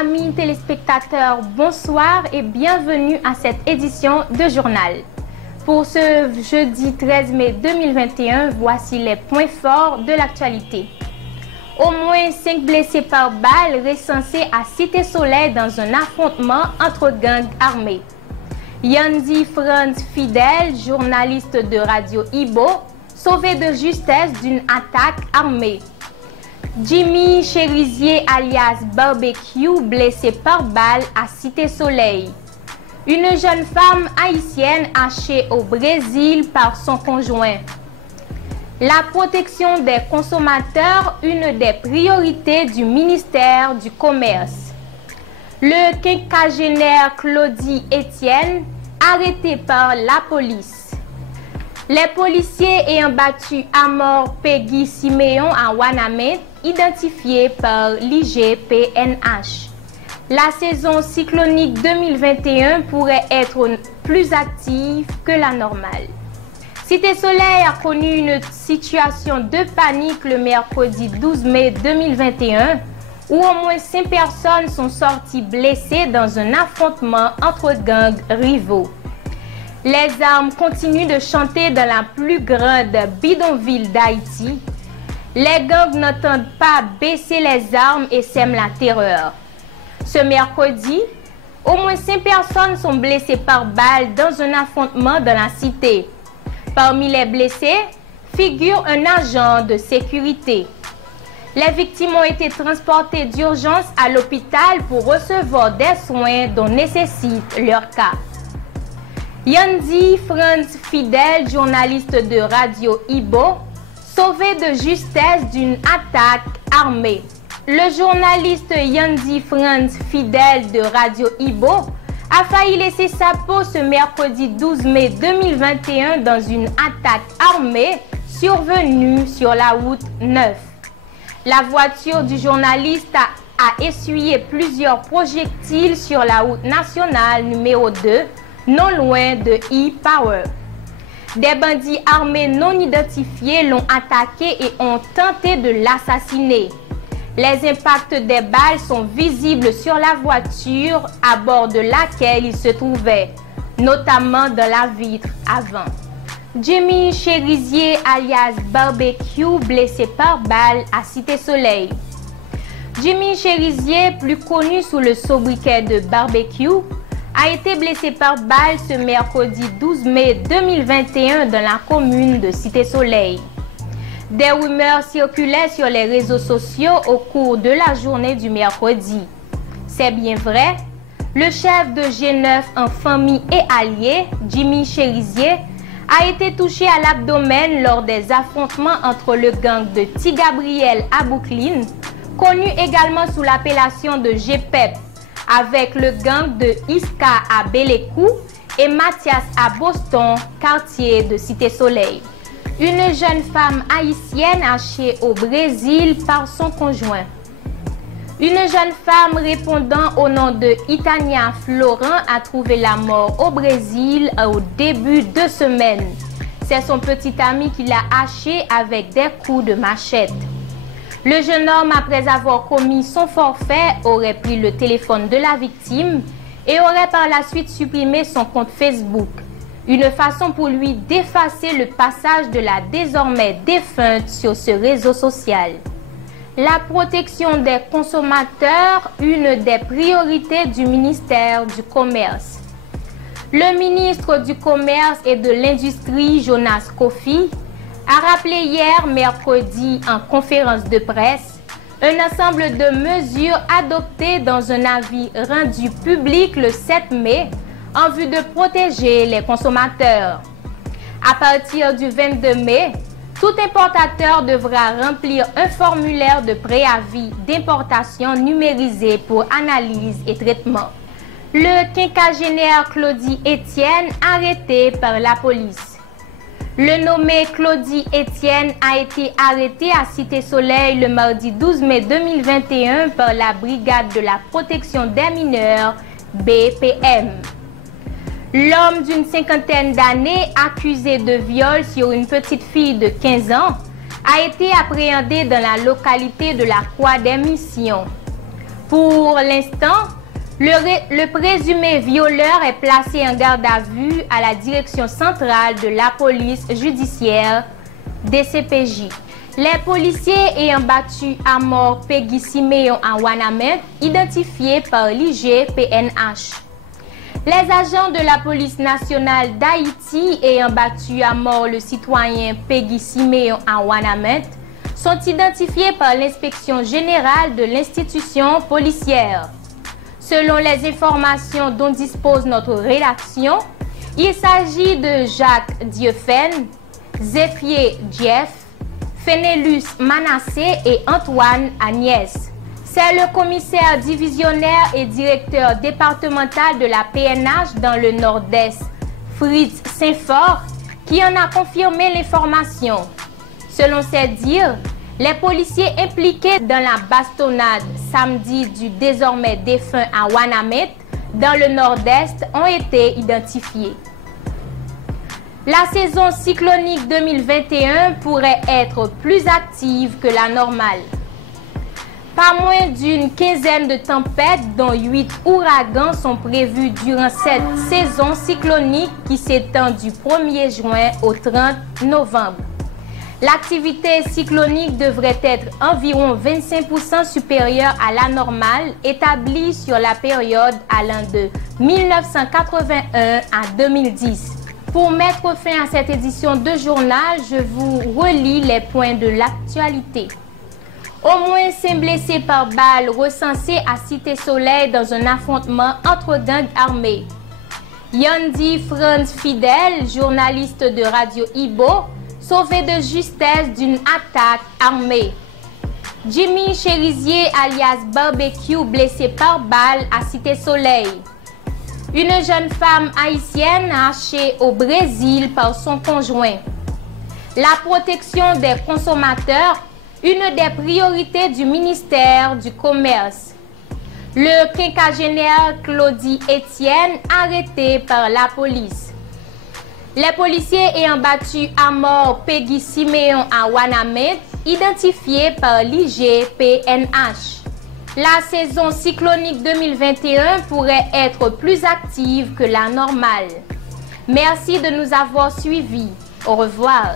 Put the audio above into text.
Amis téléspectateurs, bonsoir et bienvenue à cette édition de journal. Pour ce jeudi 13 mai 2021, voici les points forts de l'actualité. Au moins 5 blessés par balle recensés à Cité-Soleil dans un affrontement entre gangs armés. Yandi Franz Fidel, journaliste de Radio Ibo, sauvé de justesse d'une attaque armée. Jimmy Cherizier alias Barbecue blessé par balle à Cité-Soleil. Une jeune femme haïtienne hachée au Brésil par son conjoint. La protection des consommateurs, une des priorités du ministère du Commerce. Le quinquagénaire Claudie Etienne, arrêté par la police. Les policiers ayant battu à mort Peggy Siméon à Wanamé, identifiés par l'IGPNH. La saison cyclonique 2021 pourrait être plus active que la normale. Cité-Soleil a connu une situation de panique le mercredi 12 mai 2021 où au moins 5 personnes sont sorties blessées dans un affrontement entre gangs rivaux. Les armes continuent de chanter dans la plus grande bidonville d'Haïti. Les gangs n'entendent pas baisser les armes et sèment la terreur. Ce mercredi, au moins 5 personnes sont blessées par balle dans un affrontement dans la cité. Parmi les blessés, figure un agent de sécurité. Les victimes ont été transportées d'urgence à l'hôpital pour recevoir des soins dont nécessite leur cas. Yandi Franz Fidel, journaliste de Radio Ibo, sauvé de justesse d'une attaque armée. Le journaliste Yandi Franz Fidel de Radio Ibo a failli laisser sa peau ce mercredi 12 mai 2021 dans une attaque armée survenue sur la route 9. La voiture du journaliste a essuyé plusieurs projectiles sur la route nationale numéro 2, non loin de E-Power. Des bandits armés non identifiés l'ont attaqué et ont tenté de l'assassiner. Les impacts des balles sont visibles sur la voiture à bord de laquelle il se trouvait, notamment dans la vitre avant. Jimmy Cherizier alias Barbecue blessé par balle à Cité-Soleil. Jimmy Cherizier, plus connu sous le sobriquet de Barbecue, a été blessé par balle ce mercredi 12 mai 2021 dans la commune de Cité-Soleil. Des rumeurs circulaient sur les réseaux sociaux au cours de la journée du mercredi. C'est bien vrai, le chef de G9 en famille et alliés, Jimmy Cherizier, a été touché à l'abdomen lors des affrontements entre le gang de T. Gabriel à Brooklyn, connu également sous l'appellation de GPEP, avec le gang de Iska à Bélécou et Mathias à Boston, quartier de Cité-Soleil. Une jeune femme haïtienne hachée au Brésil par son conjoint. Une jeune femme répondant au nom de Itania Florent a trouvé la mort au Brésil au début de semaine. C'est son petit ami qui l'a hachée avec des coups de machette. Le jeune homme, après avoir commis son forfait, aurait pris le téléphone de la victime et aurait par la suite supprimé son compte Facebook. Une façon pour lui d'effacer le passage de la désormais défunte sur ce réseau social. La protection des consommateurs, une des priorités du ministère du Commerce. Le ministre du Commerce et de l'Industrie, Jonas Kofi, a rappelé hier, mercredi, en conférence de presse, un ensemble de mesures adoptées dans un avis rendu public le 7 mai en vue de protéger les consommateurs. À partir du 22 mai, tout importateur devra remplir un formulaire de préavis d'importation numérisé pour analyse et traitement. Le quinquagénaire Claudie Etienne, arrêté par la police. Le nommé Claudie Etienne a été arrêté à Cité-Soleil le mardi 12 mai 2021 par la Brigade de la protection des mineurs, BPM. L'homme d'une cinquantaine d'années, accusé de viol sur une petite fille de 15 ans, a été appréhendé dans la localité de la Croix des Missions. Pour l'instant, le présumé violeur est placé en garde à vue à la direction centrale de la police judiciaire DCPJ. Les policiers ayant battu à mort Peggy Siméon à Ouanaminthe, identifiés par l'IGPNH. Les agents de la police nationale d'Haïti ayant battu à mort le citoyen Peggy Siméon à Ouanaminthe sont identifiés par l'inspection générale de l'institution policière. Selon les informations dont dispose notre rédaction, il s'agit de Jacques Dieufène, Zéphrier Jeff, Fénélus Manassé et Antoine Agnès. C'est le commissaire divisionnaire et directeur départemental de la PNH dans le Nord-Est, Fritz Saint-Fort, qui en a confirmé l'information. Selon ses dires, les policiers impliqués dans la bastonnade samedi du désormais défunt à Ouanaminthe, dans le Nord-Est, ont été identifiés. La saison cyclonique 2021 pourrait être plus active que la normale. Pas moins d'une quinzaine de tempêtes, dont 8 ouragans, sont prévus durant cette saison cyclonique qui s'étend du 1er juin au 30 novembre. L'activité cyclonique devrait être environ 25% supérieure à la normale établie sur la période allant de 1981 à 2010. Pour mettre fin à cette édition de journal, je vous relis les points de l'actualité. Au moins 5 blessés par balle recensés à Cité-Soleil dans un affrontement entre gangs armés. Yandi Franz Fidel, journaliste de Radio Ibo, sauvé de justesse d'une attaque armée. Jimmy Cherizier alias Barbecue blessé par balle à Cité-Soleil. Une jeune femme haïtienne hachée au Brésil par son conjoint. La protection des consommateurs, une des priorités du ministère du Commerce. Le quinquagénaire Claudie Etienne arrêté par la police. Les policiers ayant battu à mort Peggy Siméon à Ouanaminthe, identifiés par l'IGPNH. La saison cyclonique 2021 pourrait être plus active que la normale. Merci de nous avoir suivis. Au revoir.